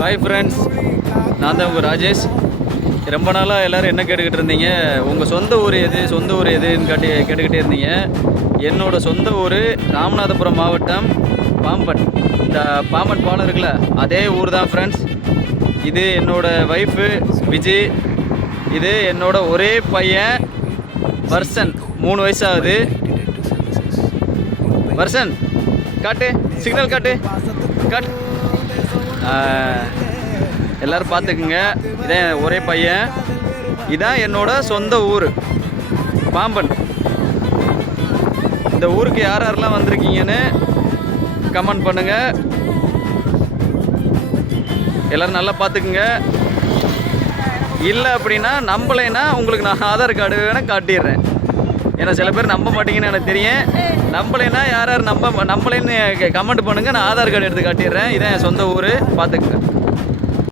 Hi friends, நான் தான் உங்கள் ராஜேஷ். ரொம்ப நாளாக எல்லோரும் என்ன கேட்டுக்கிட்டு இருந்தீங்க, உங்கள் சொந்த ஊர் எதுன்னு கேட்டுக்கிட்டே இருந்தீங்க. என்னோடய சொந்த ஊர் ராமநாதபுரம் மாவட்டம் பாம்பன். இந்த பாம்பன் பாலம் இருக்குல்ல, அதே ஊர் தான் ஃப்ரெண்ட்ஸ். இது என்னோடய ஒய்ஃபு விஜி. இது என்னோட ஒரே பையன் வர்ஷன், 3 வயசு ஆகுது. வர்ஷன் காட்டு, சிக்னல் காட்டு. எல்லோரும் பார்த்துக்குங்க, இதான் ஒரே பையன். இதான் என்னோட சொந்த ஊர் பாம்பன். இந்த ஊருக்கு யார் யாரெல்லாம் வந்திருக்கீங்கன்னு கமெண்ட் பண்ணுங்கள். எல்லோரும் நல்லா பார்த்துக்குங்க. இல்லை அப்படின்னா நம்பலைன்னா உங்களுக்கு நான் ஆதார் கார்டு வேணால் காட்டிடுறேன். ஏன்னா சில பேர் நம்ப மாட்டீங்கன்னு எனக்கு தெரியும். நம்பலைன்னா யார் நம்பலைன்னு கமெண்ட் பண்ணுங்கள், நான் ஆதார் கார்டு எடுத்து காட்டிடுறேன். இதான் என் சொந்த ஊர், பார்த்துக்குங்க.